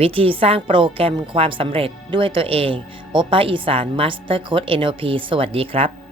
วิธีสร้างโปรแกรมความสำเร็จด้วยตัวเองโอป้าอีสานมาสเตอร์โค้ด NLP สวัสดีครับ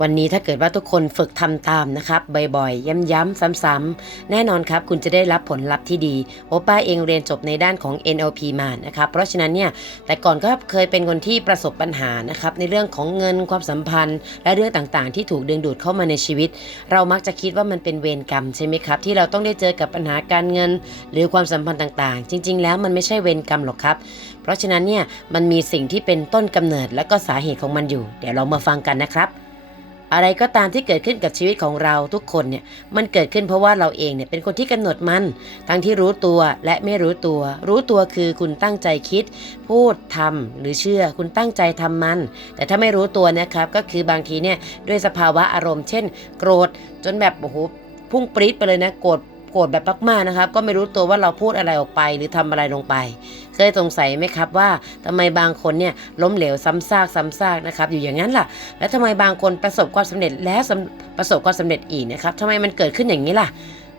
วันนี้ถ้าเกิดว่าทุกคนฝึกทำตามนะครับบ่อยๆ ย้ำๆ ซ้ำๆ แน่นอนครับคุณจะได้รับผลลัพธ์ที่ดีโอป้าเองเรียนจบในด้านของ NLP มานะครับเพราะฉะนั้นเนี่ยแต่ก่อนก็เคยเป็นคนที่ประสบปัญหานะครับในเรื่องของเงินความสัมพันธ์ และเรื่องต่างๆ ที่ถูกดึงดูดเข้ามาในชีวิต เรามักจะคิดว่ามันเป็นเวรกรรมใช่ไหมครับที่เราต้องได้เจอกับปัญหาการเงิน หรือความสัมพันธ์ต่างๆ จริง ๆ แล้วมันไม่ใช่เวรกรรมหรอกครับ เพราะฉะนั้นเนี่ยมันมีสิ่งที่เป็นต้นกำเนิดและก็สาเหตุของมันอยู่ เดี๋ยวเรามาฟังกันนะครับ อะไรก็ตามที่เกิดขึ้นกับชีวิตของเราทุกคนเนี่ยมันเกิดขึ้นเพราะว่าเราเองเนี่ยเป็นคนที่กำหนดมัน ทั้งที่รู้ตัวและไม่รู้ตัว รู้ตัวคือคุณตั้งใจคิด พูดทำหรือเชื่อคุณตั้งใจทำมัน แต่ถ้าไม่รู้ตัวนะครับก็คือบางทีเนี่ยด้วยสภาวะอารมณ์ เช่น โกรธจนแบบโอ้โหพุ่งปรี๊ดไปเลยนะโกรธ โกรธแบบมากๆนะครับ ก็ไม่รู้ตัวว่าเราพูดอะไรออกไปหรือทำอะไรลงไป เคยสงสัยไหมครับว่าทำไมบางคนเนี่ยล้มเหลวซ้ำซากซ้ำซากนะครับ อยู่อย่างนั้นล่ะ แล้วทำไมบางคนประสบความสำเร็จแล้วประสบความสำเร็จอีกนะครับทำไมมันเกิดขึ้นอย่างนี้ล่ะ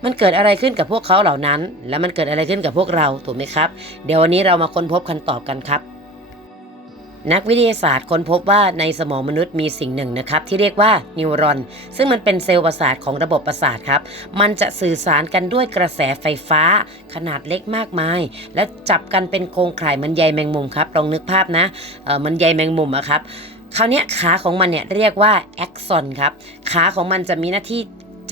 มันเกิดอะไรขึ้นกับพวกเขาเหล่านั้น แล้วมันเกิดอะไรขึ้นกับพวกเราถูกไหมครับ เดี๋ยววันนี้เรามาค้นพบคำตอบกันครับ นักวิทยาศาสตร์ค้นพบว่าในสมองมนุษย์มีสิ่งหนึ่งนะครับ ที่เรียกว่านิวรอน ซึ่งมันเป็นเซลล์ประสาทของระบบประสาทครับ มันจะสื่อสารกันด้วยกระแสไฟฟ้า ขนาดเล็กมากมาย แล้วจับกันเป็นโครงข่ายมือนใยแมงมุมครับลองนึกภาพนะเออมันใยแมงมุมอะครับคราวนี้ขาของมันเนี่ยเรียกว่าแอ็กซอนครับ ขาของมันจะมีหน้าที่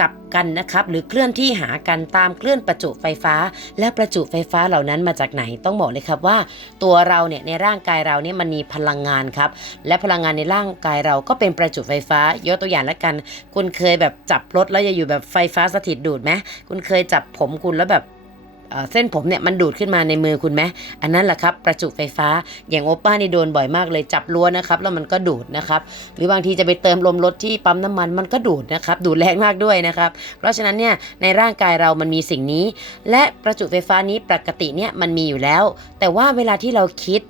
จับกันนะครับหรือเคลื่อนที่หากันตามเคลื่อนประจุไฟฟ้า และประจุไฟฟ้าเหล่านั้นมาจากไหนต้องบอกเลยครับว่า ตัวเราเนี่ยในร่างกายเราเนี่ยมันมีพลังงานครับและพลังงานในร่างกายเราก็เป็นประจุไฟฟ้ายกตัวอย่างแล้วกัน คุณเคยแบบจับรถแล้วจะอยู่แบบไฟฟ้าสถิตดูดไหมคุณเคยจับผมคุณแล้วแบบ เส้นผมเนี่ยมันดูดขึ้นมาในมือคุณไหมอันนั้นแหละครับประจุไฟฟ้าอย่างโอป้านี่โดนบ่อยมากเลยจับรั้วนะครับแล้วมันก็ดูดนะครับหรือบางทีจะไปเติมลมรถที่ปั๊มน้ำมันมันก็ดูดนะครับดูดแรงมากด้วยนะครับเพราะฉะนั้นเนี่ยในร่างกายเรามันมีสิ่งนี้ และประจุไฟฟ้านี้ปกติเนี่ยมันมีอยู่แล้ว แต่ว่าเวลาที่เราคิด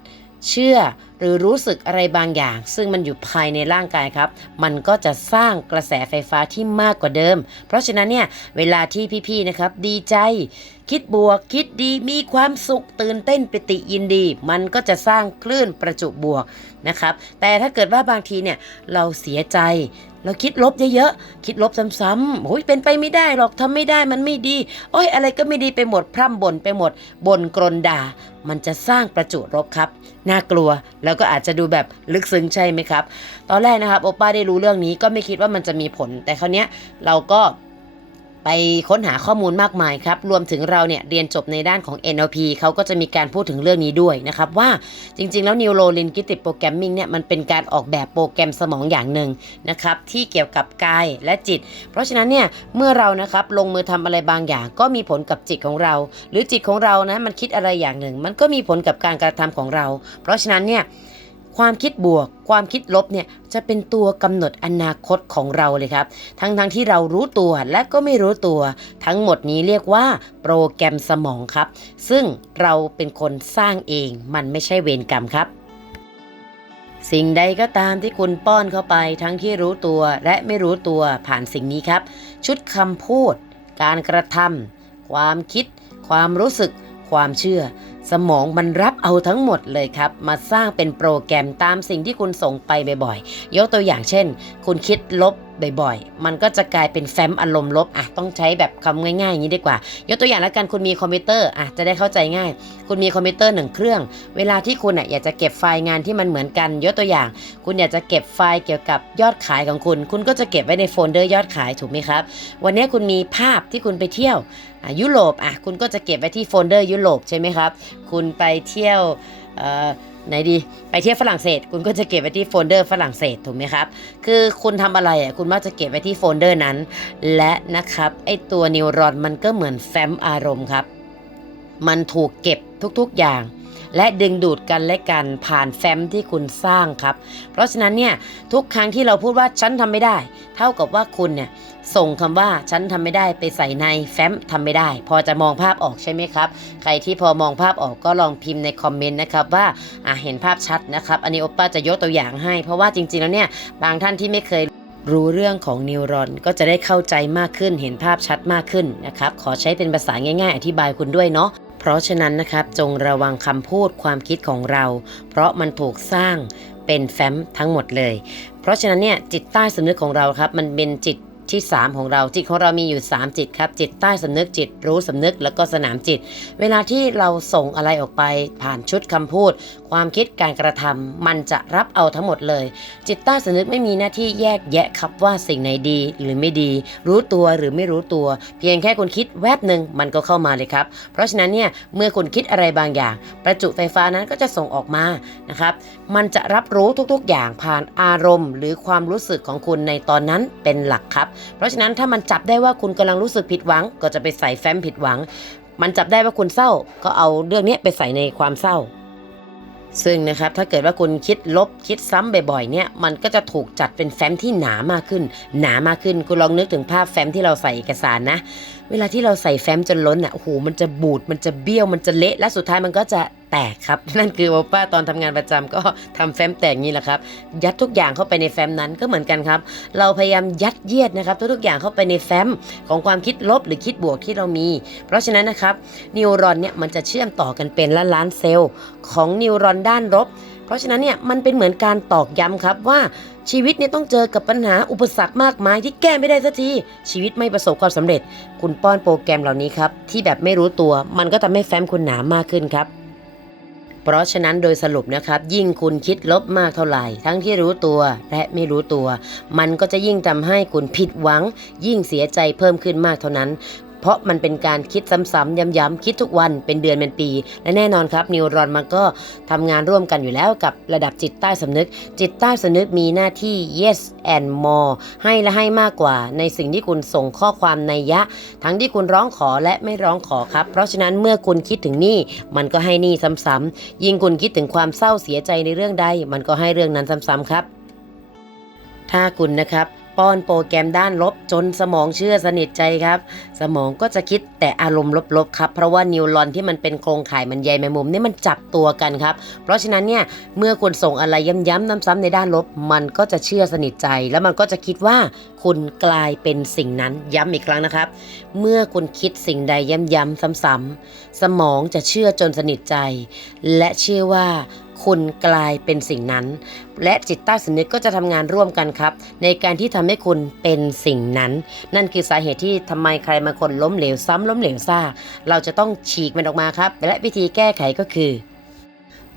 เชื่อหรือรู้สึกอะไรบางอย่าง ซึ่งมันอยู่ภายในร่างกายครับ มันก็จะสร้างกระแสไฟฟ้าที่มากกว่าเดิม เพราะฉะนั้นเนี่ยเวลาที่พี่ๆนะครับดีใจ คิดบวกคิดดีมีความสุขตื่นเต้นปิติยินดี มันก็จะสร้างคลื่นประจุบวกนะครับแต่ถ้าเกิดว่าบางทีเนี่ยเราเสียใจ เราคิดลบเยอะๆ คิดลบซ้ำๆโอ้ยเป็นไปไม่ได้หรอกทำไม่ได้มันไม่ดี โอ้ยอะไรก็ไม่ดีไปหมดพร่ำบ่นไปหมดบ่นกรนด่า มันจะสร้างประจุลบครับ น่ากลัวแล้วก็อาจจะดูแบบลึกซึ้งใช่ไหมครับ ตอนแรกนะครับโอป้าได้รู้เรื่องนี้ก็ไม่คิดว่ามันจะมีผล แต่คราวเนี้ยเราก็ ไปค้นหาข้อมูลมากมายครับ รวมถึงเราเนี่ยเรียนจบในด้านของ NLP เขาก็จะมีการพูดถึงเรื่องนี้ด้วยนะครับ ว่าจริงๆ แล้ว Neuro Linguistic Programming เนี่ยมันเป็นการออกแบบโปรแกรมสมองอย่างหนึ่งนะครับ ที่เกี่ยวกับกายและจิต เพราะฉะนั้นเนี่ยเมื่อเรานะครับลงมือทำอะไรบางอย่าง ก็มีผลกับจิตของเรา หรือจิตของเรานะมันคิดอะไรอย่างหนึ่ง มันก็มีผลกับการกระทำของเรา เพราะฉะนั้นเนี่ย ความคิดบวก ความคิดลบเนี่ยจะเป็นตัวกำหนดอนาคตของเราเลยครับ ทั้งทั้งที่เรารู้ตัวและก็ไม่รู้ตัว ทั้งหมดนี้เรียกว่าโปรแกรมสมองครับ ซึ่งเราเป็นคนสร้างเอง มันไม่ใช่เวรกรรมครับสิ่งใดก็ตามที่คุณป้อนเข้าไปทั้งที่รู้ตัวและไม่รู้ตัวผ่านสิ่งนี้ครับ ชุดคำพูด การกระทำความคิด ความรู้สึก ความเชื่อ สมองมันรับเอาทั้งหมดเลยครับ มาสร้างเป็นโปรแกรมตามสิ่งที่คุณส่งไปบ่อยๆ ยกตัวอย่างเช่น คุณคิดลบ บ่อยๆ มันก็จะกลายเป็นแฟ้มอารมณ์ลบอะต้องใช้แบบคำง่ายๆอย่างนี้ดีกว่า ยกตัวอย่างแล้วกันคุณมีคอมพิวเตอร์อะจะได้เข้าใจง่าย คุณมีคอมพิวเตอร์หนึ่งเครื่อง เวลาที่คุณอะอยากจะเก็บไฟล์งานที่มันเหมือนกัน ยกตัวอย่าง คุณอยากจะเก็บไฟล์เกี่ยวกับยอดขายของคุณ คุณก็จะเก็บไว้ในโฟลเดอร์ยอดขายถูกไหมครับ วันนี้คุณมีภาพที่คุณไปเที่ยวอะยุโรปอะคุณก็จะเก็บไว้ที่โฟลเดอร์ยุโรปใช่ไหมครับ คุณไปเที่ยว ไหนดีไปเที่ยวฝรั่งเศส คุณก็จะเก็บไว้ที่โฟลเดอร์ฝรั่งเศสถูกไหมครับ คือคุณทำอะไรอะคุณมักจะเก็บไว้ที่โฟลเดอร์นั้น และนะครับไอตัวนิวรอนมันก็เหมือนแฟ้มอารมณ์ครับ มันถูกเก็บทุกๆอย่าง และดึงดูดกันและกันผ่านแฟ้มที่คุณสร้างครับ เพราะฉะนั้นเนี่ยทุกครั้งที่เราพูดว่าฉันทำไม่ได้ เท่ากับว่าคุณเนี่ยส่งคำว่าฉันทำไม่ได้ไปใส่ในแฟ้มทำไม่ได้ พอจะมองภาพออกใช่ไหมครับ ใครที่พอมองภาพออกก็ลองพิมพ์ในคอมเมนต์นะครับว่าอะเห็นภาพชัดนะครับ อันนี้โอปป้าจะยกตัวอย่างให้ เพราะว่าจริงๆแล้วเนี่ยบางท่านที่ไม่เคยรู้เรื่องของนิวรอนก็จะได้เข้าใจมากขึ้นเห็นภาพชัดมากขึ้นนะครับ ขอใช้เป็นภาษาง่าย ๆ อธิบายคุณด้วยเนาะ เพราะฉะนั้นนะครับจงระวังคำพูดความคิดของเรา เพราะมันถูกสร้างเป็นแฟ้มทั้งหมดเลย เพราะฉะนั้นเนี่ยจิตใต้สำนึกของเราครับมันเป็นจิตที่ 3 ของเราจิตของเรามีอยู่ 3 จิตครับ จิตใต้สำนึกจิตรู้สำนึกแล้วก็สนามจิต เวลาที่เราส่งอะไรออกไปผ่านชุดคำพูด ความคิดการกระทำมันจะรับเอาทั้งหมดเลย จิตใต้สำนึกไม่มีหน้าที่แยกแยะครับว่าสิ่งไหนดีหรือไม่ดี รู้ตัวหรือไม่รู้ตัว เพียงแค่คุณคิดแวบหนึ่งมันก็เข้ามาเลยครับ เพราะฉะนั้นเนี่ยเมื่อคุณคิดอะไรบางอย่าง ประจุไฟฟ้านั้นก็จะส่งออกมานะครับมันจะรับรู้ทุกๆ อย่างผ่านอารมณ์ หรือความรู้สึกของคุณในตอนนั้นเป็นหลักครับ เพราะฉะนั้นถ้ามันจับได้ว่าคุณกำลังรู้สึกผิดหวัง ก็จะไปใส่แฟ้มผิดหวัง มันจับได้ว่าคุณเศร้าก็เอาเรื่องนี้ไปใส่ในความเศร้า ซึ่งนะครับถ้าเกิดว่าคุณคิดลบคิดซ้ำบ่อยๆเนี่ยมันก็จะถูกจัดเป็นแฟ้มที่หนามากขึ้น หนามากขึ้นคุณลองนึกถึงภาพแฟ้มที่เราใส่เอกสารนะ เวลาที่เราใส่แฟ้มจนล้นอะโอ้โหมันจะบูดมันจะเบี้ยวมันจะเละและสุดท้ายมันก็จะ แตกครับ นั่นคือโอป้าตอนทำงานประจำก็ทำแฟ้มแตกนี้แหละครับ ยัดทุกอย่างเข้าไปในแฟ้มนั้นก็เหมือนกันครับ เราพยายามยัดเยียดนะครับ ทุกๆอย่างเข้าไปในแฟ้มของความคิดลบหรือคิดบวกที่เรามี เพราะฉะนั้นนะครับนิวรอนเนี่ยมันจะเชื่อมต่อกันเป็นล้านล้านเซลล์ของนิวรอนด้านลบเพราะฉะนั้นเนี่ยมันเป็นเหมือนการตอกย้ำครับว่าชีวิตเนี่ยต้องเจอกับปัญหาอุปสรรคมากมายที่แก้ไม่ได้สักทีชีวิตไม่ประสบความสำเร็จ คุณป้อนโปรแกรมเหล่านี้ครับที่แบบไม่รู้ตัว มันก็ทำให้แฟ้มคุณหนามากขึ้นครับ เพราะฉะนั้นโดยสรุปนะครับ ยิ่งคุณคิดลบมากเท่าไหร่ ทั้งที่รู้ตัวและไม่รู้ตัว มันก็จะยิ่งทำให้คุณผิดหวัง ยิ่งเสียใจเพิ่มขึ้นมากเท่านั้น เพราะมันเป็นการคิดซ้ำๆย้ำๆคิดทุกวันเป็นเดือนเป็นปี และแน่นอนครับนิวรอนมันก็ทำงานร่วมกันอยู่แล้วกับระดับจิตใต้สำนึก จิตใต้สำนึกมีหน้าที่ yes and more ให้และให้มากกว่า ในสิ่งที่คุณส่งข้อความในยะ ทั้งที่คุณร้องขอและไม่ร้องขอครับ เพราะฉะนั้นเมื่อคุณคิดถึงนี้มันก็ให้นี้ซ้ำๆยิ่งคุณคิดถึงความเศร้าเสียใจในเรื่องใด มันก็ให้เรื่องนั้นซ้ำๆครับ ถ้าคุณนะครับ ป้อนโปรแกรมด้านลบจนสมองเชื่อสนิทใจครับ สมองก็จะคิดแต่อารมณ์ลบๆครับ เพราะว่านิวรอนที่มันเป็นโครงข่ายมันใยแมงมุมนี่มันจับตัวกันครับ เพราะฉะนั้นเนี่ยเมื่อคุณส่งอะไรย้ำๆซ้ำๆในด้านลบ มันก็จะเชื่อสนิทใจ แล้วมันก็จะคิดว่าคุณกลายเป็นสิ่งนั้นย้ำอีกครั้งนะครับ เมื่อคุณคิดสิ่งใดย้ำๆซ้ำๆสมองจะเชื่อจนสนิทใจ และเชื่อว่า คุณกลายเป็นสิ่งนั้น และจิตใต้สำนึกก็จะทำงานร่วมกันครับ ในการที่ทำให้คุณเป็นสิ่งนั้น นั่นคือสาเหตุที่ทำไมใครบางคนล้มเหลวซ้ำล้มเหลวซ่า เราจะต้องฉีกมันออกมาครับ และวิธีแก้ไขก็คือ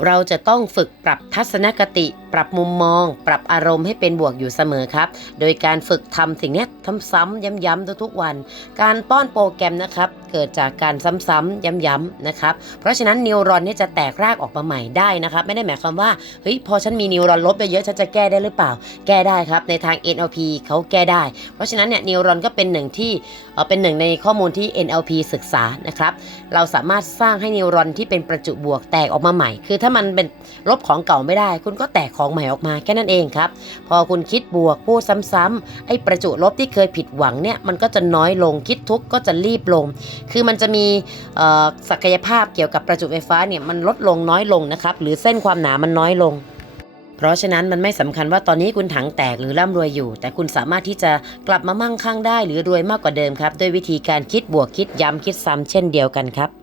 เราจะต้องฝึกปรับทัศนคติ ปรับมุมมอง ปรับอารมณ์ให้เป็นบวกอยู่เสมอครับ โดยการฝึกทำสิ่งนี้ซ้ำๆย้ำๆทุกๆวัน การป้อนโปรแกรมนะครับ เกิดจากการซ้ำๆย้ำๆนะครับ เพราะฉะนั้นนิวรอนนี่จะแตกรากออกมาใหม่ได้นะครับ ไม่ได้หมายความว่าเฮ้ยพอฉันมีนิวรอนลบเยอะๆฉันจะแก้ได้หรือเปล่า แก้ได้ครับในทาง NLP เขาแก้ได้ เพราะฉะนั้นเนี่ยนิวรอนก็เป็นหนึ่งที่เอ่อเป็นหนึ่งในข้อมูลที่ NLP ศึกษานะครับ เราสามารถสร้างให้นิวรอนที่เป็นประจุบวกแตกออกมาใหม่ คือถ้ามันเป็นลบของเก่าไม่ได้ คุณก็แตกของสองใหม่ออกมาแค่นั้นเองครับ พอคุณคิดบวกพูดซ้ำๆไอ้ประจุลบที่เคยผิดหวังเนี่ยมันก็จะน้อยลงคิดทุกข์ก็จะรีบลง คือมันจะมีศักยภาพเกี่ยวกับประจุไฟฟ้าเนี่ยมันลดลงน้อยลงนะครับหรือเส้นความหนามันน้อยลงเพราะฉะนั้นมันไม่สำคัญว่าตอนนี้คุณถังแตกหรือร่ำรวยอยู่ แต่คุณสามารถที่จะกลับมามั่งคั่งได้หรือรวยมากกว่าเดิมครับ ด้วยวิธีการคิดบวกคิดย้ำคิดซ้ำเช่นเดียวกันครับ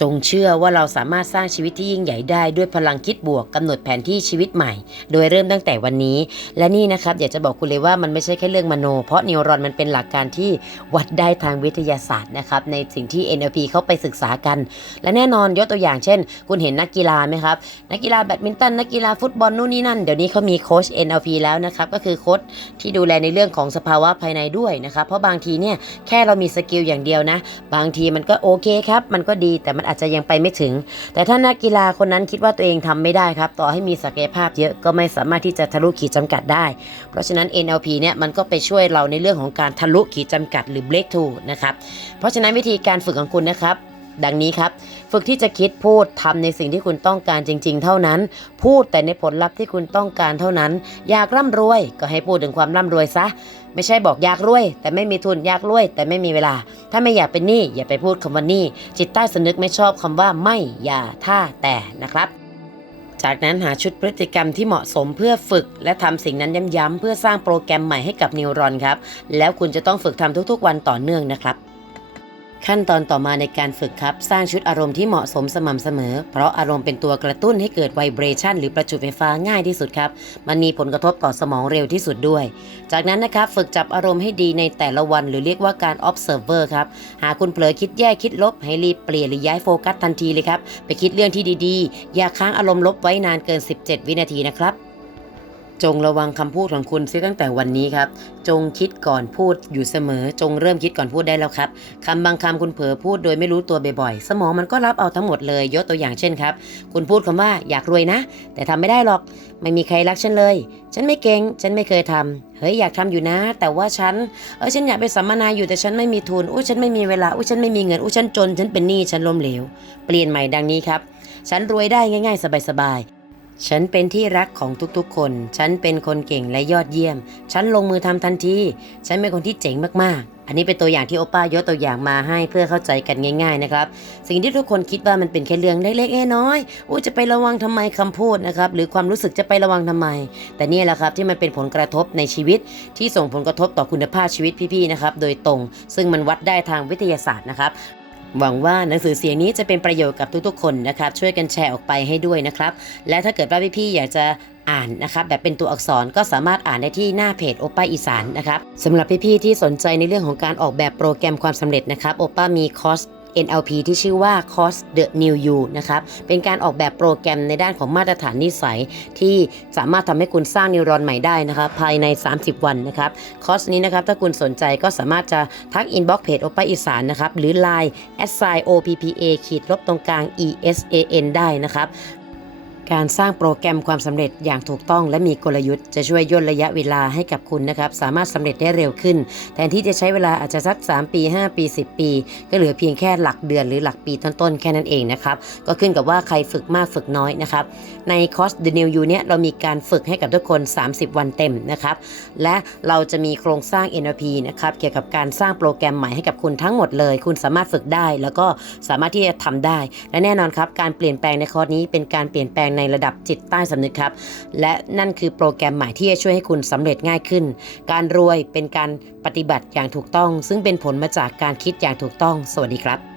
จงเชื่อว่าเราสามารถสร้างชีวิตที่ยิ่งใหญ่ได้ด้วยพลังคิดบวกกำหนดแผนที่ชีวิตใหม่ โดยเริ่มตั้งแต่วันนี้ และนี่นะครับอยากจะบอกคุณเลยว่ามันไม่ใช่แค่เรื่องมโน เพราะนิวรอนมันเป็นหลักการที่วัดได้ทางวิทยาศาสตร์นะครับในสิ่งที่ NLP เข้าไปศึกษากัน และแน่นอนยกตัวอย่างเช่น คุณเห็นนักกีฬาไหมครับนักกีฬาแบดมินตันนักกีฬาฟุตบอลนู่นนี่นั่นเดี๋ยวนี้เขามีโค้ช NLP แล้วนะครับก็คือโค้ชที่ดูแลในเรื่องของสภาวะภายในด้วยนะครับเพราะบางทีเนี่ยแค่เรามีสกิลอย่างเดียวนะ บางทีมันก็โอเคครับมันก็ดีแต่มันอาจจะยังไปไม่ถึง แต่ถ้านักกีฬาคนนั้นคิดว่าตัวเองทำไม่ได้ครับ ต่อให้มีศักยภาพเยอะก็ไม่สามารถที่จะทะลุขีดจำกัดได้ เพราะฉะนั้น NLP เนี่ยมันก็ไปช่วยเราในเรื่องของการทะลุขีดจำกัดหรือ breakthrough นะครับ เพราะฉะนั้นวิธีการฝึกของคุณนะครับ ดังนี้ครับ ฝึกที่จะคิดพูดทำในสิ่งที่คุณต้องการจริง ๆ เท่านั้น พูดแต่ในผลลัพธ์ที่คุณต้องการเท่านั้น อยากร่ำรวยก็ให้พูดถึงความร่ำรวยซะ ไม่ใช่บอกอยากรวย แต่ไม่มีทุนอยากรวย แต่ไม่มีเวลา ถ้าไม่อยากเป็นหนี้อย่าไปพูดคำว่าหนี้จิตใต้สำนึกไม่ชอบคำว่าไม่อย่าถ้าแต่นะครับจากนั้นหาชุดพฤติกรรมที่เหมาะสมเพื่อฝึก และทำสิ่งนั้นย้ำๆเพื่อสร้างโปรแกรมใหม่ให้กับนิวรอนครับ แล้วคุณจะต้องฝึกทำทุกๆวันต่อเนื่องนะครับ ขั้นตอนต่อมาในการฝึกครับ สร้างชุดอารมณ์ที่เหมาะสมสม่ำเสมอ เพราะอารมณ์เป็นตัวกระตุ้นให้เกิดไวเบรชันหรือประจุไฟฟ้าง่ายที่สุดครับ มันมีผลกระทบต่อสมองเร็วที่สุดด้วย จากนั้นนะครับฝึกจับอารมณ์ให้ดีในแต่ละวันหรือเรียกว่าการ observer ครับ หากคุณเผลอคิดแย่คิดลบ ให้รีบเปลี่ยนหรือย้ายโฟกัสทันทีเลยครับ ไปคิดเรื่องที่ดีๆ อย่าค้างอารมณ์ลบไว้นานเกิน 17 วินาทีนะครับ จงระวังคำพูดของคุณเสียตั้งแต่วันนี้ครับ จงคิดก่อนพูดอยู่เสมอ จงเริ่มคิดก่อนพูดได้แล้วครับคำบางคำคุณเผลอพูดโดยไม่รู้ตัวบ่อยๆ สมองมันก็รับเอาทั้งหมดเลยยกตัวอย่างเช่นครับ คุณพูดคำว่าอยากรวยนะ แต่ทำไม่ได้หรอก ไม่มีใครรักฉันเลย ฉันไม่เก่ง ฉันไม่เคยทำเฮ้ยอยากทำอยู่นะ แต่ว่าฉัน เออฉันอยากไปสัมมนาอยู่แต่ฉันไม่มีทุนอุ้ฉันไม่มีเวลาอุ้ฉันไม่มีเงินอุ้ฉันจน ฉันเป็นหนี้ฉันล้มเหลว เปลี่ยนใหม่ดังนี้ครับ ฉันรวยได้ง่าย ๆ สบายๆ ฉันเป็นที่รักของทุกๆ คน ฉันเป็นคนเก่งและยอดเยี่ยม ฉันลงมือทำทันที ฉันเป็นคนที่เจ๋งมากๆ อันนี้เป็นตัวอย่างที่โอป้ายกตัวอย่างมาให้เพื่อเข้าใจกันง่าย ๆนะครับ สิ่งที่ทุกคนคิดว่ามันเป็นแค่เรื่องเล็กๆน้อยๆอุ้จะไประวังทำไมคำพูดนะครับ หรือความรู้สึกจะไประวังทำไม แต่นี่แหละครับที่มันเป็นผลกระทบในชีวิตที่ส่งผลกระทบต่อคุณภาพชีวิตพี่ๆนะครับ โดยตรง ซึ่งมันวัดได้ทางวิทยาศาสตร์นะครับ หวังว่าหนังสือเสียงนี้จะเป็นประโยชน์กับทุกๆ คนนะครับ ช่วยกันแชร์ออกไปให้ด้วยนะครับ และถ้าเกิดว่าพี่ๆอยากจะอ่านนะครับแบบเป็นตัวอักษรก็สามารถอ่านได้ที่หน้าเพจโอป้าอีสานนะครับสำหรับพี่ๆที่สนใจในเรื่องของการออกแบบโปรแกรมความสำเร็จนะครับโอป้ามีคอร์ส NLP ที่ชื่อว่า Cost The New You นะครับ เป็นการออกแบบโปรแกรมในด้านของมาตรฐานนิสัย ที่สามารถทำให้คุณสร้างนิวรอนใหม่ได้นะครับ ภายใน 30 วันนะครับคอร์สนี้นะครับ ถ้าคุณสนใจก็สามารถจะทักอินบ็อกเพจโอป้าอีสานนะครับ หรือ Line s i o p p a ขีดลบตรงกลาง e s a n ได้นะครับ การสร้างโปรแกรมความสำเร็จอย่างถูกต้องและมีกลยุทธ์จะช่วยย่นระยะเวลาให้กับคุณนะครับสามารถสำเร็จได้เร็วขึ้น แทนที่จะใช้เวลาอาจจะสัก 3 ปี 5 ปี 10 ปี ก็เหลือเพียงแค่หลักเดือนหรือหลักปีต้นๆ แค่นั้นเองนะครับ ก็ขึ้นกับว่าใครฝึกมากฝึกน้อยนะครับ ในคอร์ส The New You เนี่ยเรามีการฝึกให้กับทุกคน 30 วันเต็มนะครับ และเราจะมีโครงสร้าง NLP นะครับเกี่ยวกับการสร้างโปรแกรมใหม่ให้กับคุณทั้งหมดเลย คุณสามารถฝึกได้แล้วก็สามารถที่จะทำได้ และแน่นอนครับการเปลี่ยนแปลงในคอร์สนี้เป็นการเปลี่ยนแปลงในระดับจิตใต้สำนึกครับ และนั่นคือโปรแกรมใหม่ที่จะช่วยให้คุณสำเร็จง่ายขึ้น การรวยเป็นการปฏิบัติอย่างถูกต้อง ซึ่งเป็นผลมาจากการคิดอย่างถูกต้อง สวัสดีครับ